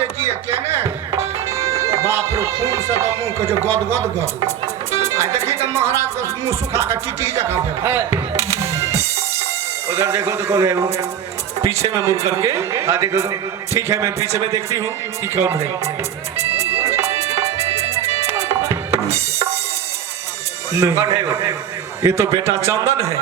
लेती है क्या ना बाप रे खून से तो मुंह के जो गद गद गद आ देखी तो महाराज का मुंह सुखा का टीटी जगह पे उधर देखो तो कौन है वो पीछे में मुड़ करके। हाँ देखो तो ठीक है मैं पीछे में देखती हूँ कि कौन है। नहीं, कौन है वो? ये तो बेटा चंदन है।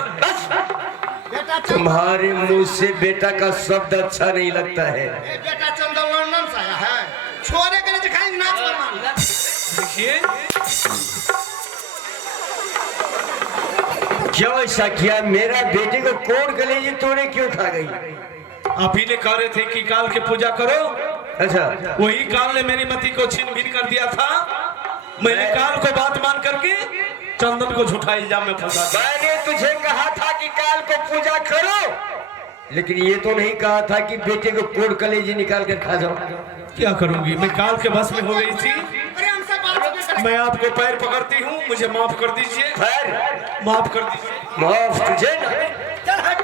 बेटा तुम्हारे मुंह से बेटा का शब्द अच्छा नहीं लगता है। बेटा चंदन लंदन से आया है छोरे के लिए खाली नाच मार देखिए क्यों ऐसा किया? मेरा बेटे को कोड़ कलेजी तोड़े क्यों खा गई? आप ही ने कह रहे थे कि काल की पूजा करो। अच्छा वही काल ने मेरी मति को छीन भीन कर दिया था। मैंने काल को बात मान करके चंदन को झूठा इल्जाम में फंसा दिया। मैंने तुझे कहा था कि काल को पूजा करो, लेकिन ये तो नहीं कहा था कि बेटे को कोड़ कलेजी निकाल कर खा जाओ। क्या करूंगी मैं काल के बस में हो गई थी। अरे हमसे बात नहीं कर मैं आपको पैर पकड़ती हूँ मुझे माफ कर दीजिए। खैर माफ कर दीजिए। माफ तुझे ना। चल हट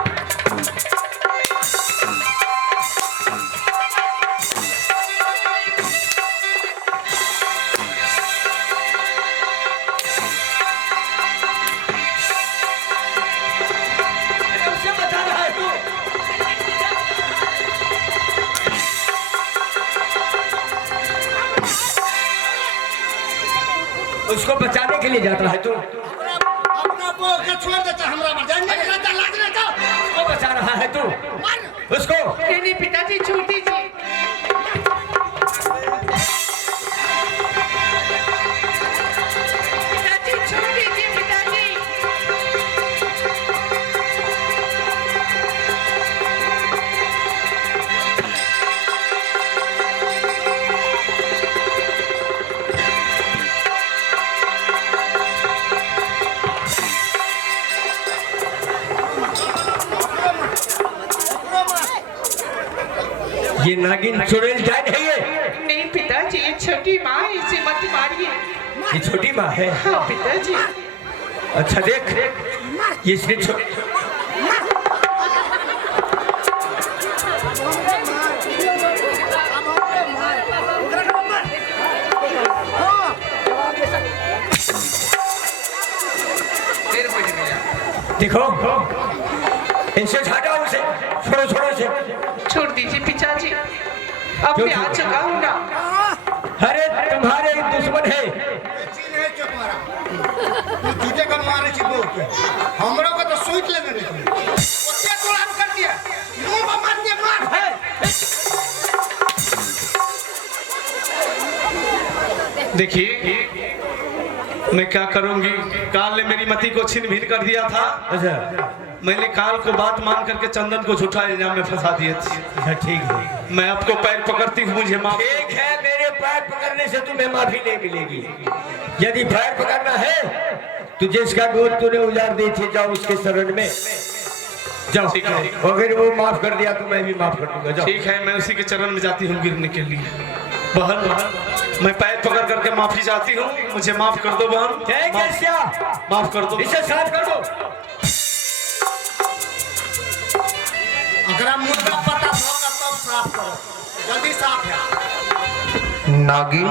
उसको बचाने के लिए जाता है तू? अपना बोल के छोड़ देता हमरा पर जानने के लाज नहीं था उसको बचा रहा है तू? मार उसको नहीं पिताजी छोड़ दीजिए। पिताजी छोड़ दीजिए पिताजी। ये नागिन चुड़ैल जान है ये? नहीं पिताजी ये छोटी माँ है, इसे मत मारिए। ये छोटी माँ है? हाँ पिताजी। अच्छा देख ये इसने देखो इसे हटाओ, उसे छोड़ो छोड़ो इसे। छोड़ दीजिए पिताजी अब मैं आ चुका हूँ ना। अरे तुम्हारे दुश्मन है। चीन है चोकमारा तू झूठे का मारे छी बोल के हमरो को तो सोच लेने रे ओते तोड़ा कर दिया मुंह पर मार दिया मार देखिए मैं क्या करूंगी। काल ने मेरी मति को छीन भीन कर दिया था। अच्छा मैंने काल को बात मान करके चंदन को झूठा इल्जाम में फंसा दिए थे। अच्छा ठीक है, मैं आपको पैर पकड़ती हूँ मुझे माफ। ठीक है। मेरे पैर पकड़ने से तुम्हें माफी नहीं मिलेगी। यदि पैर पकड़ना है तो जिसका गोद तूने उजाड़ दी थी जाओ उसके शरण में जाओ। ठीक है। अगर वो माफ कर दिया तो मैं भी माफ कर दूंगा। जाओ। ठीक है मैं उसी के चरण में जाती हूँ गिरने के लिए। बहन मैं पैर पकड़ करके माफी चाहती हूँ मुझे माफ कर दो बहन। माफ कर दो। इसे साफ कर दो। अगर मुद्दा पता होगा तब साफ करो जल्दी साफ है नागिन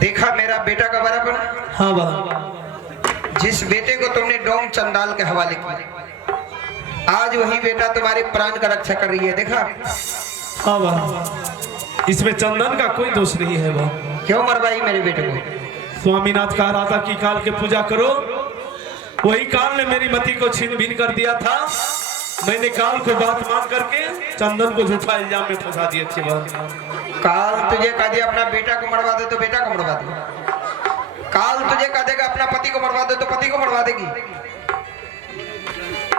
देखा मेरा बेटा का बराबर? हाँ बहन। जिस बेटे को तुमने डोंग चंडाल के हवाले किया आज वही बेटा तुम्हारे प्राण का रक्षा कर रही है। देखा? हाँ बहन इसमें चंदन का कोई दोष नहीं है बहन। क्यों मरवाई मेरे बेटे को? स्वामीनाथ कह रहा था कि काल के पूजा करो, वही काल ने मेरी मति को छीन भीन कर दिया था। मैंने काल को बात मान करके चंदन को झूठा इल्जाम में फंसा दिए थे बहन। काल तुझे कह दिया अपना बेटा को मरवा दे तो बेटा को मरवा दे। काल तुझे कह देगा अपना पति को मरवा दे तो पति को मरवा देगी।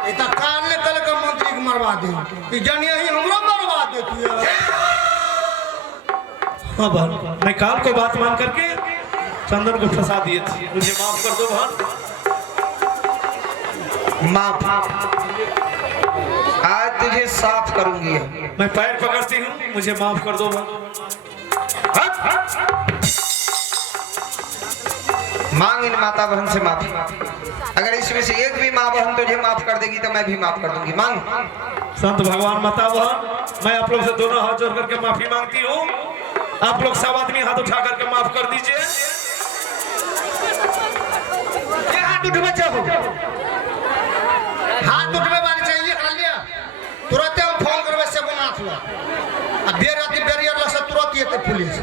इतना काल ने कल का मंत्री को मरवा दे कि जनिया ही हमरो मरवा देती है। हाँ बहन मैं काल को बात मान करके चंदन को फंसा दिए थे। मुझे माफ कर दो बहन। माफ आज तुझे साफ करूंगी। मैं पैर पकड़ती हूँ मुझे माफ कर दो बहन। मांग इन माता बहन से माफी। अगर इसमें से एक भी माँ बहन तुझे माफ कर देगी तो मैं भी माफ कर दूंगी। मांग। संत भगवान माता बहन, मैं आप लोग से दोनों हाथ जोड़ करके माफी मांगती हूँ। आप लोग सब आदमी हाथ उठा करके माफ कर दीजिए। ये हाथ उठवे चाहो, हाथ उठवे बारी चाहिए खालिया तुरंत हम फोन करबे से बनात लो आ देर रात बैरियर लसे तुरंत येते पुलिस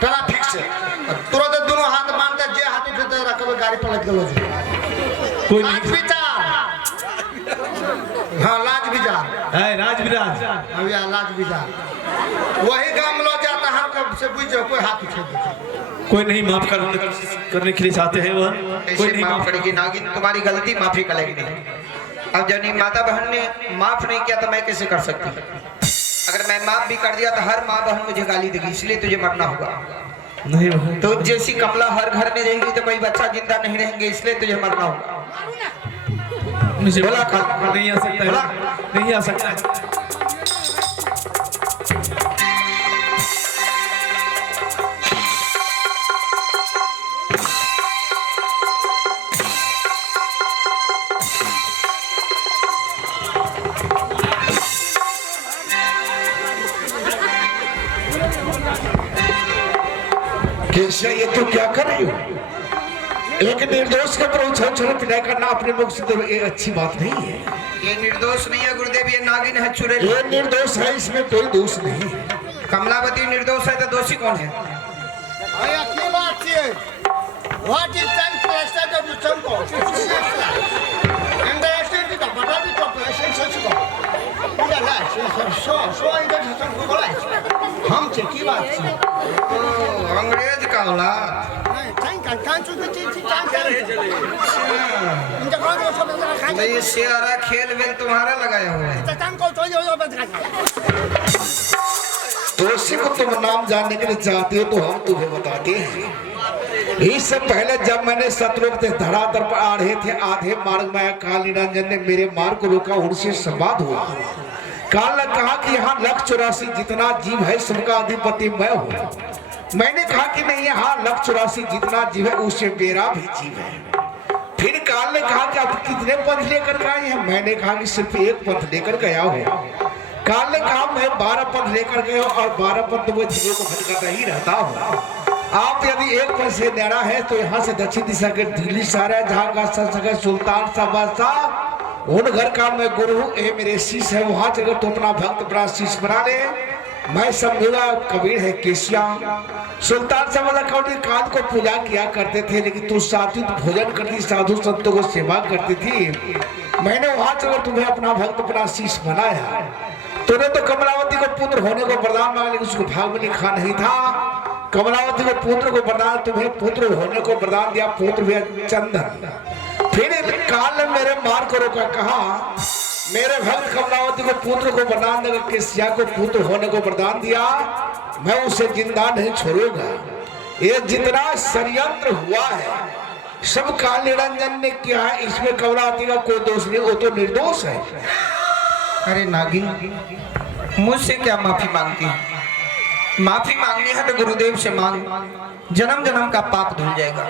ट्रैफिक से तुरंत दोनों हाथ बांधते जे हाथ उठते रखबे गाड़ी पलट गेलो जी। कोई लाज नहीं। विचार, हाँ लाज विचार, है राज विराज। अभी लाज विचार वही काम लो जाता हम कब से बुझ कोई हाथ उठे दे। कोई नहीं माफ करने के लिए चाहते हैं वह, कोई ऐसे नहीं माफ माफ करेगी नागिन, तुम्हारी गलती माफी करेगी नहीं। अब जब माता बहन ने माफ नहीं किया तो मैं कैसे कर सकती? अगर मैं माफ भी कर दिया तो हर माँ बहन मुझे गाली देगी, इसलिए तुझे मरना होगा। नहीं बहन। तो जैसी कमला हर घर में रहेगी तो कोई बच्चा जिंदा नहीं रहेंगे, इसलिए तुझे मरना होगा। मुझे बोला नहीं आ सकता बोला। है, नहीं आ सकता है। केशिया, ये तो क्या कर रही हो? एक निर्दोष का तो उछल पिटाई करना अपने मुख से तो ये अच्छी बात नहीं है। ये निर्दोष नहीं है गुरुदेव, ये नागिन है, चुड़ैल। ये निर्दोष है, इसमें कोई दोष नहीं है। कमलावती निर्दोष है तो दोषी कौन है? अरे की बात है? What is that plaster of the temple? Understand the bottom of the place sensible. ये लाइट सो इधर से को लाइट हम से की बात है? ओ अंग्रेज का औलाद। नहीं, सारा खेल वेल तुम्हारा लगाया हुआ है। दोषी को तुम नाम जानने के लिए चाहते हो तो हम तुम्हें बताते हैं। इससे पहले जब मैंने शत्रुघ्न से धरातल पर आ रहे थे आधे मार्ग में काल निरंजन ने मेरे मार्ग को रोका, उनसे संवाद हुआ। काल ने कहा कि यहाँ 184 जितना जीव है सबका अधिपति मैं हूँ। मैंने कहा कि नहीं, यहाँ 184 जितना जीव है उससे मेरा भी जीव है। फिर काल ने कहा कि आप कितने पंथ लेकर आए हैं? मैंने कहा कि सिर्फ एक पंथ लेकर गया हूँ। काल ने कहा मैं 12 पंथ लेकर गया हूँ और 12 पंथ वो जीवों को भटकाता ही रहता हूँ। आप यदि एक पंथ से न्यारा है तो यहाँ से दक्षिण दिशा के दिल्ली सारा जहाँ का सर सुल्तान सा बादशाह उन घर का मैं गुरु हूँ। ये मेरे शीश है, वहां चलकर तो अपना भक्त अपना शीश बना ले। मैं समझूंगा कबीर है केशिया। सुल्तान साहब काल को पूजा किया करते थे, लेकिन तू सात्विक भोजन करती, साधु संतों को सेवा करती थी। मैंने वहां चलकर तुम्हें अपना भक्त अपना शीश बनाया। तूने तो कमलावती को पुत्र होने को वरदान मांगा, लेकिन उसको भाग में लिखा नहीं था। कमलावती को पुत्र को वरदान, तुम्हें पुत्र होने को वरदान दिया, पुत्र हुआ चंदन। फिर काल ने मेरे मार को रोका, कहा मेरे भक्त कमलावती को पुत्र को वरदान देकर केशिया को पुत्र होने को वरदान दिया, मैं उसे जिंदा नहीं छोड़ूंगा। ये जितना षड्यंत्र हुआ है सब काल निरंजन ने किया है, इसमें कमलावती का कोई दोष नहीं, वो तो निर्दोष है। अरे नागिन, मुझसे क्या माफी मांगती है? माफी मांगनी है तो गुरुदेव से मांग, जन्म जन्म का पाप धुल जाएगा।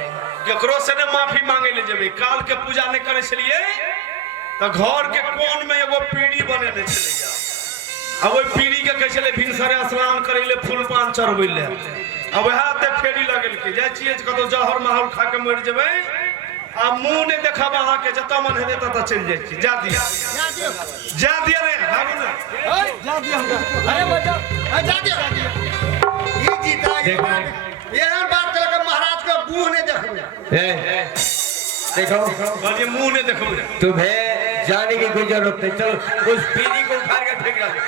केकरो से ने माफी मांगे ले जेबे। काल के पूजा नहीं करे छलिए तो घर के कोन में एगो पीढ़ी बने ले चले जा। अब वो पीढ़ी के कह चले भिनसरे स्नान करे ले, फूल पान चढ़बे ले। अब वह ते फेरी लगल के जाय छिए कतो जहर माहौल खा के मर जेबे। आ मुंह ने देखब अहाँ के जता मन हेदे तता चल जाय छी। जा दिया रे हागु ना जा दिया अरे बता जा दिया ये जीता ये बात कर महाराज का मुंह ने देखबे। देखो बोलिए मुंह ने देखो। तुम्हें जाने की कोई जरूरत नहीं। चलो उस पीढ़ी को उखाड़ के फेंक डालो।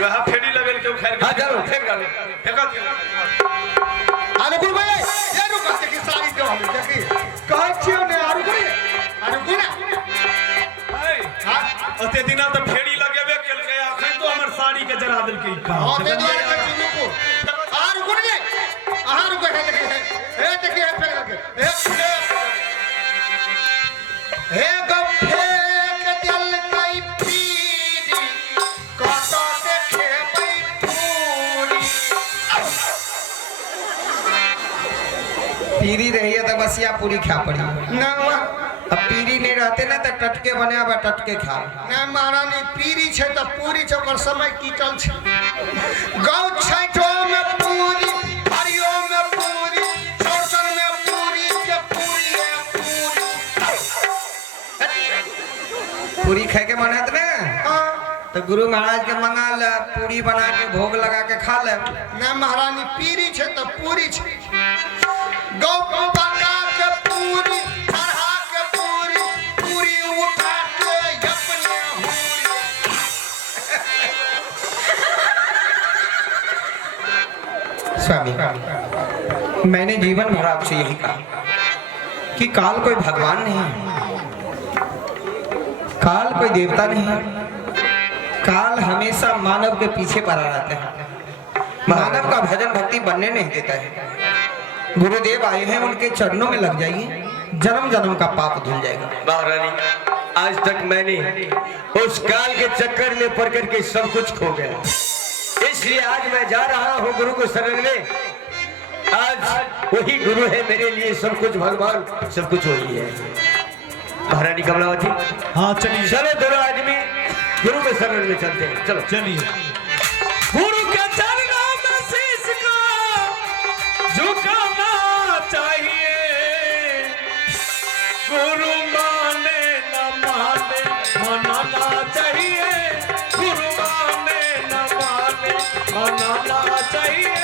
वह फेरी लगल के उखाड़ के हाँ चलो फेंक डालो। फेंका दिया। अनुकूल भाई ये रुका के सारी तो हम देखी कहै छियो ने अनुकूल हां अते दिना तो फेरी लगेबे केल के, अखन तो हमर साड़ी के जरा देल के का ओते द्वारा के रुको अनुकूल ने आहार रुको है देखे ए देखिए फेंक लगे ए गफे के दिल कई पीरी काटा देखे भाई पूरी पीरी रही है तो बस या पूरी खा पड़ी। ना अब पीरी नहीं रहते ना तो टटके बने, अब टटके खा। ना महारानी पीरी छे तो पूरी छे, ओकर समय कीटल छे। गौ छैठो में पूरी, हरियो में पूरी, चौरचन में पूरी, के पूरी है पूरी। पूरी खाए के मन है ना हाँ। तो गुरु महाराज के मंगा ले, पूरी बना के भोग लगा के खा ले। ना महारानी पीरी छे तो पूरी छे। गौ पका के पूरी, चढ़ा के पूरी, पूरी उठा के अपने हुरी। स्वामी, मैंने जीवन भर आपसे यही कहा कि काल कोई भगवान नहीं है, काल कोई देवता नहीं है, काल हमेशा मानव के पीछे पड़ा रहता है, मानव का भजन भक्ति बनने नहीं देता है। गुरुदेव आए हैं, उनके चरणों में लग जाइए, जन्म जन्म का पाप धुल जाएगा। महारानी, आज तक मैंने उस काल के चक्कर में पड़ करके सब कुछ खो गया, इसलिए आज मैं जा रहा हूँ गुरु को शरण में। आज वही गुरु है मेरे लिए सब कुछ, भगवान सब कुछ वही है। महारानी कमलावती, हाँ चलिए चलो दोनों आदमी गुरु के शरण में चलते हैं, चलो। चलिए। गुरु के चरणों में शीश को झुकाना चाहिए, गुरु माने न माने मनाना चाहिए, गुरु माने न माने मनाना चाहिए।